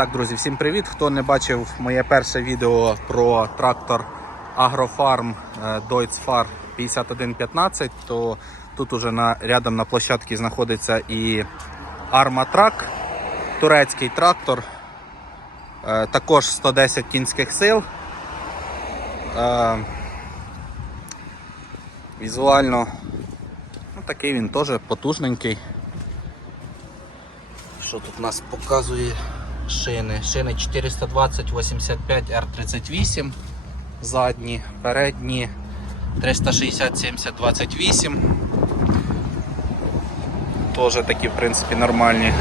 Так, друзі, всім привіт! Хто не бачив моє перше відео про трактор Agrofarm е, Deutz-Fahr 5115, то тут уже на, рядом на площадці знаходиться і Armatrack, турецький трактор, е, також 110 кінських сил. Е, Візуально ну, такий він теж потужненький. Що тут нас показує шини? Шини 420 85 R38 задні, передні 360 70 28. Теж такі, в принципі, нормальні.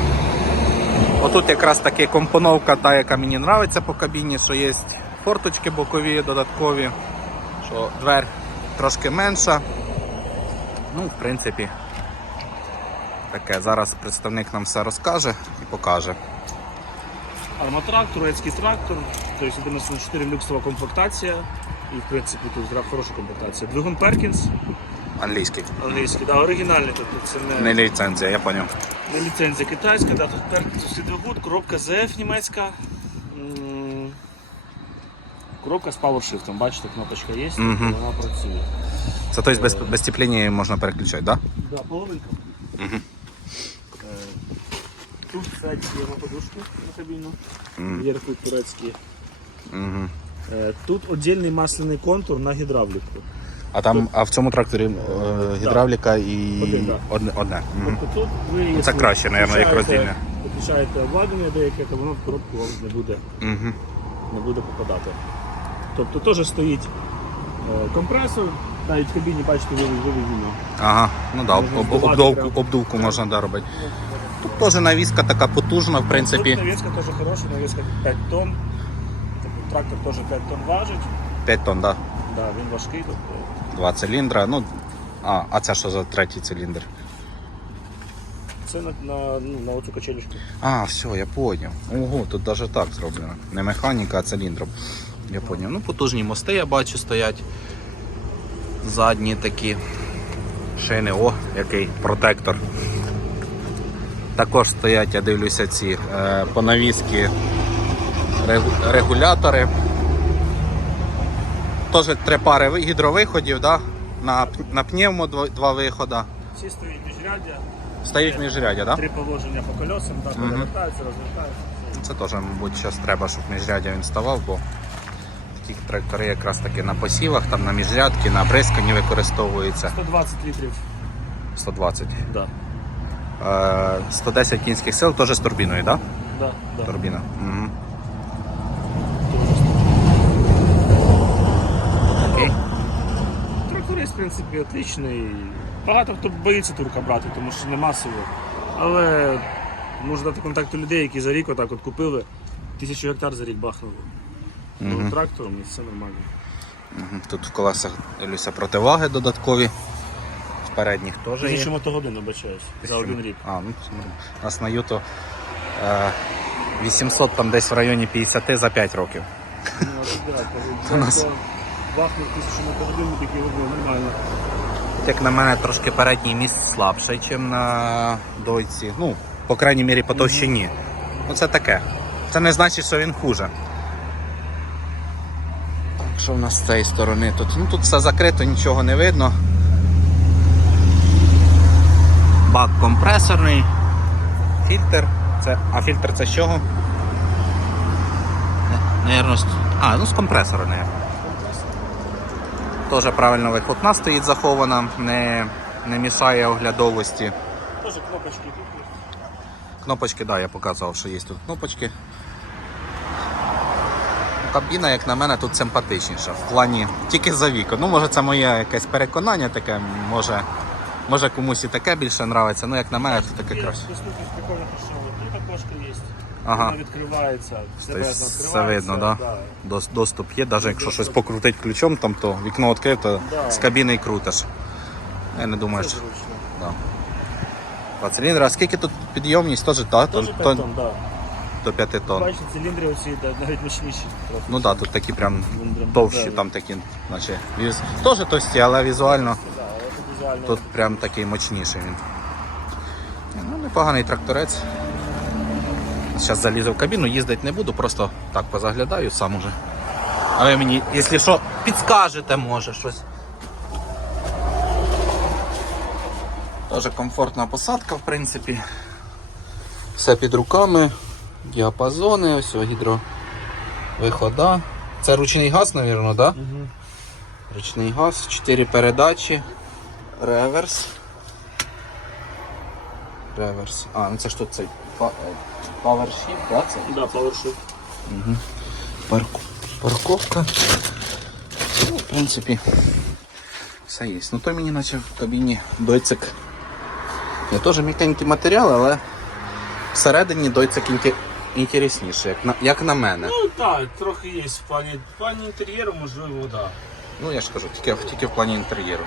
Отут якраз таки компоновка, та, яка мені подобається по кабіні, що є форточки бокові додаткові, що дверь трошки менша. Ну, в принципі, таке. Зараз представник нам все розкаже і покаже. Арматрак, турецький трактор, тобто 194 люксова комплектація. І в принципі тут хороша комплектація. Двигун Перкінс, Англійський. англійський, да, оригінальний, тобто це не, Не ліцензія, я поняв. не ліцензія китайська, да, тут Перкінс усі двигун, коробка ZF німецька. Коробка з PowerShift, бачите, кнопочка є, Мгм. вона працює. Це тобто без, без степлення можна переключати, так? Да? Да, половинка. Мгм. Тут кстати, на подушку на кабіну. Мгм. Є рахуй турецькі. Угу. Е, Тут віддільний масляний контур на гідравліку. А там, а в цьому тракторі е, гідравліка і Один, да. одне. одне. Тобто тут ви Це краще, мабуть, як роздільне. Включаєте обладнання деяке, то воно в коробку вам не буде, Угу. не буде попадати. Тобто теж стоїть е, компресор, навіть в кабіні, бачите, виведено. Ага, ну да, об, об, обдувку, обдувку можна да, робити. Тут теж навіска така потужна, в принципі. Тут навіска теж хороша, навіска 5 тонн. Тобто трактор теж 5 тонн важить. 5 тонн, да. Да, він важкий, тобто Два циліндра. Ну, а, а це що за третій циліндр? це на, на, ну, на оцю качелюшку. А, все, я поняв. Ого, тут навіть так зроблено. Не механіка, а циліндром. Я поняв. Ну, потужні мости я бачу стоять. Задні такі. Шини, о, який протектор. Також стоять, я дивлюся, ці е, понавіски регулятори. Теж три пари гідровиходів, да? на, на пневмо два, виходи. Всі стоїть міжряддя, Стоїть міжрядя, да? три положення по колесам, так, Мгм. перевертаються, розвертаються. Це теж, мабуть, зараз треба, щоб міжрядя він ставав, бо такі трактори якраз таки на посівах, там на міжрядки, на бризканні використовуються 120 літрів. 120. Да. Е, 110 кінських сил теж з турбіною, так? Да, да. Да? Турбіна. Угу. Окей. Тракторист, в принципі, отличний. Багато хто боїться турка брати, тому що не масово. Але можу дати контакти людей, які за рік отак от купили. Тисячу гектар за рік бахнули. Ну, трактором і все нормально. Угу. Тут в колесах дивлюся противаги додаткові. Передніх теж є. Тисячу мотогодин, обачаюсь, за один рік. А, ну, це нормально. У нас на Юту е, 800 там десь в районі 50 за 5 років. Ну, У нас- Бахнув тисячу мотогодин, такі було нормально. Як на мене, трошки передній міст слабший, ніж на дойці. Ну, по крайній мірі, по товщині. Ну це таке. Це не значить, що він хуже. Що в нас з цієї сторони? Тут, ну, тут все закрито, нічого не видно. Бак компресорний. Фільтр. Це, а фільтр це з чого? Не- Наверно, з- а, ну з компресора, наверно. Теж правильно вихлопна стоїть захована, не, не мішає оглядовості. Теж кнопочки тут є. Кнопочки, да, я показував, що є тут кнопочки. Кабіна, як на мене, тут симпатичніша. В плані тільки за віку. Ну, може, це моє якесь переконання таке, може, може комусь і таке більше подобається. Ну, як на мене, це таке краще. тут окошко є. Ага. Вона відкривається, все Тобто безно все відкривається. видно, да? Дос- Доступ є, навіть якщо щось покрутить ключом, там, то вікно відкрито, Да. з кабіни і крутиш. Я не думаю, Це що. зручно. Да. Два циліндри. А скільки тут підйомність? Теж, та, Теж то, 5 то, тонн, да. до 5 тонн. Бачите, циліндри оці да, навіть мощніші. трохи. Ну так, да, тут такі прям прям товщі, да, там такі, наче віз... Теж товсті, але візуально тут тут прям такий мощніший він. Ну, непоганий тракторець. Зараз залізу в кабіну, їздити не буду, просто так позаглядаю сам уже. А ви мені, якщо що, підскажете, може щось. Дуже комфортна посадка, в принципі. Все під руками, діапазони, ось о, гідровихода. Це ручний газ, мабуть, да? Угу. Ручний газ, 4 передачі, реверс. Реверс. А, ну це ж тут цей е, Power Shift, да? Це? Да, PowerShift. Парку... Парковка. Ну, в принципі, все є. Ну то мені наче в кабіні дойцик. Не теж м'якенький матеріал, але всередині дойцик інте- інтересніше, як на, як на мене. Ну так, трохи є в плані, в плані інтер'єру, можливо, так. Да. Ну я ж кажу, тільки, тільки в плані інтер'єру.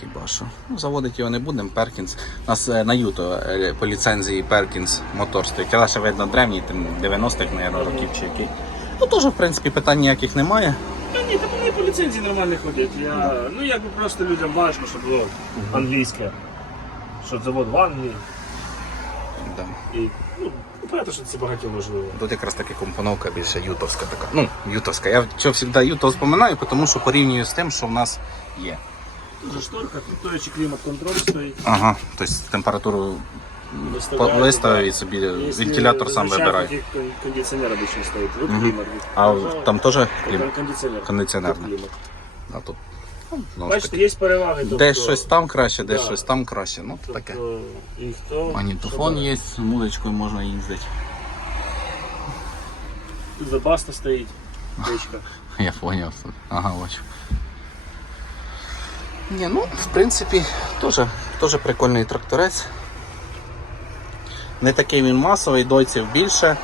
Хіба що. Ну, заводити його не будемо. Перкінс. У нас е, на Юто е, по ліцензії Перкінс мотор стоїть. Але ще видно древній, там 90-х, мабуть, років чи який. Ну теж, в принципі, питань ніяких немає. Та ні, та вони по ліцензії нормально ходять. Я, ну якби просто людям важко, щоб було англійське. Що завод в Англії. Да. І, ну, понятно, що це багатьом можливо. Тут якраз таки компоновка більше ютовська така. Ну, ютовська. Я що завжди ютов споминаю, тому що порівнюю з тим, що в нас є. Дуже шторка, тут, до речі, клімат-контроль стоїть. Ага, тобто температуру Виставляєте, виставив і собі вентилятор сам вибирає. такий кон- Кондиціонер обично стоїть. Тут Мгм. клімат. А там теж тут клімат. кондиціонер. Кондиціонер. Тут клімат. А тут. ну, Бачите, є переваги. Десь тобто- щось там краще, десь Да. щось там краще. Ну, то таке. Тобто, і хто, Магнітофон що є, з музичкою можна їздити. Тут забаста стоїть. Печка. Я поняв. Ага, бачу. Ні, ну, в принципі, теж, теж прикольний тракторець. Не такий він масовий, дойців більше,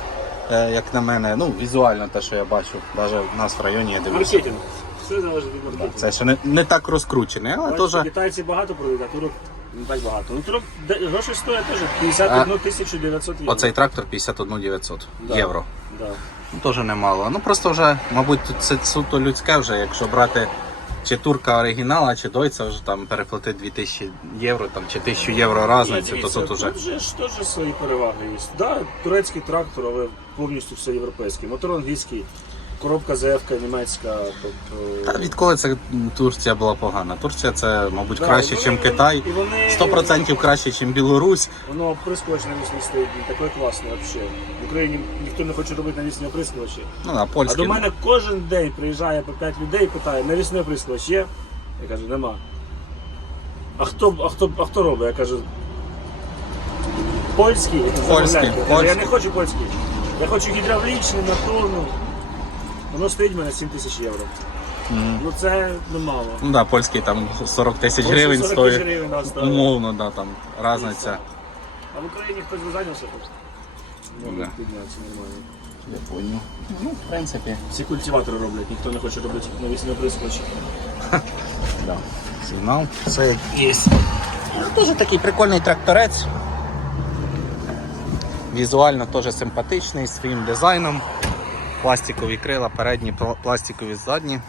е, як на мене. Ну, візуально те, що я бачу, навіть в нас в районі я дивлюся. Маркетинг. Все залежить від маркетингу. Це ще не, не так розкручений, але теж. Китайці багато продають, а турок не так багато. Ну турок де- гроші стоять теж 51 тисячу 900 євро. Оцей трактор 51 900 Да. євро. Да. Ну, Теж немало. Ну просто вже, мабуть, тут це суто людське вже, якщо брати чи турка оригінала, чи дойця, вже там переплатити 2000 євро там, чи 1000 євро різницю, то тут уже. вже ж теж свої переваги є. Да, турецький трактор, але повністю все європейський. Мотор англійський, коробка ЗФ німецька. Тобто... Та відколи це Турція була погана? Турція це, мабуть, Да, краще, і вони- ніж Китай. і вони- 100% краще, ніж Білорусь. Воно оприскувач навісний стоїть, він такий класний взагалі. В Україні ніхто не хоче робити навісні оприскувачі. Ну, а А до мене кожен день приїжджає по 5 людей і питає, навісний оприскувач є? Я кажу, нема. А хто, а хто, а хто робить? Я кажу. Польський, замовляйте. Я кажу, Я польський. не хочу польський. Я хочу гідравлічний, натурну. Воно стоїть в мене 7 тисяч євро. Мгм. Ну це немало. Ну да, польський там 40 тисяч Просто гривень 40 тисяч стоїть. гривень, да, стоїть. Умовно, да, там різниця. А в Україні хтось би зайнявся хоч? Може Да. піднятися нормально. Я понял. Ну, в принципі. Всі культиватори роблять, ніхто не хоче робити навісні оприскувачі. Да. Сигнал. Все є. Ну, Дуже такий прикольний тракторець. Візуально теж симпатичний, своїм дизайном. Пластикові крила, передні, пластикові задні.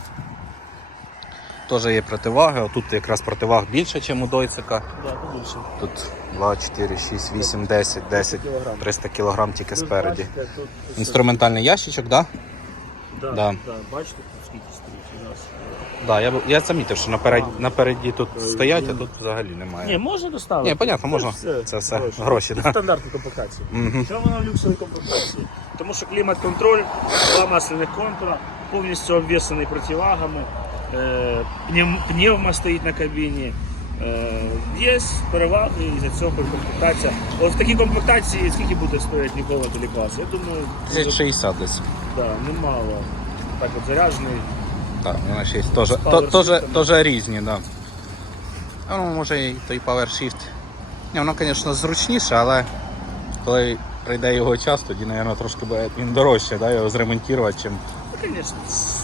Теж є противаги. тут якраз противаг більше, ніж у Дойцика. Да, побільше. Тут 2, 4, 6, 8, 10, 10, 300 кг тільки спереді. Тут Інструментальний ящичок, так? Да, Да. да. Бачите, тут скільки стоїть у нас. Да? Да, я, б- я замітив, що наперед, напереді тут стоять, а тут взагалі немає. Ні, можна доставити. Ні, понятно, можна. Це все гроші, да. Стандартні комплектації. Мгм. Чому вона в люксовій комплектації? Тому що клімат-контроль, два масляних контура, повністю обвісаний противагами, е, пнев- пневма стоїть на кабіні. Е, Є переваги і за цього комплектація. От в такій комплектації скільки буде стоїти Нікола Телеклас? Я думаю, буде, 1060 десь. Да, немало. Так от заряджений. Так, вона ще є. Теж, З то- теж, теж різні, да. А, Ну, може і той PowerShift. Ні, воно, звісно, зручніше, але коли прийде його час, тоді, мабуть, трошки буде він дорожче, да, його зремонтувати, чим Ну, звісно.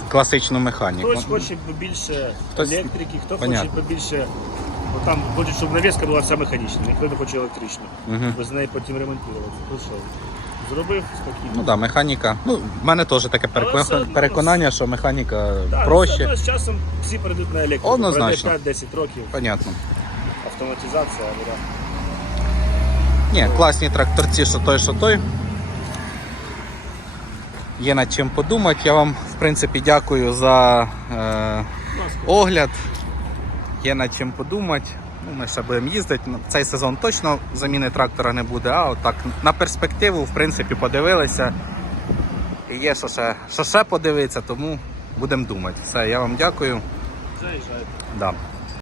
класичну механіку. Хтось хоче побільше Хтось- електрики, хто Понятно. хоче побільше. Бо там хоче, щоб навіска була вся механічна, ніхто не хоче електричну. Мгм. Без неї потім ремонтувати. Ну що, зробив спокійно. Ну так, да, механіка. Ну, в мене теж таке перекон- все одно- переконання, що механіка Так, все проще. одно з часом всі перейдуть на електрику. Однозначно. Пройде 5-10 років, Понятно. автоматизація, вода. Ні, класні тракторці, що той, що той. є над чим подумати. Я вам, в принципі, дякую за е, огляд. Є над чим подумати. Ну, ми ще будемо їздити. Ну, Цей сезон точно заміни трактора не буде, а отак на перспективу, в принципі, подивилися. І є що ще, що ще подивитися, тому будемо думати. Все, я вам дякую. Заїжджайте. Да.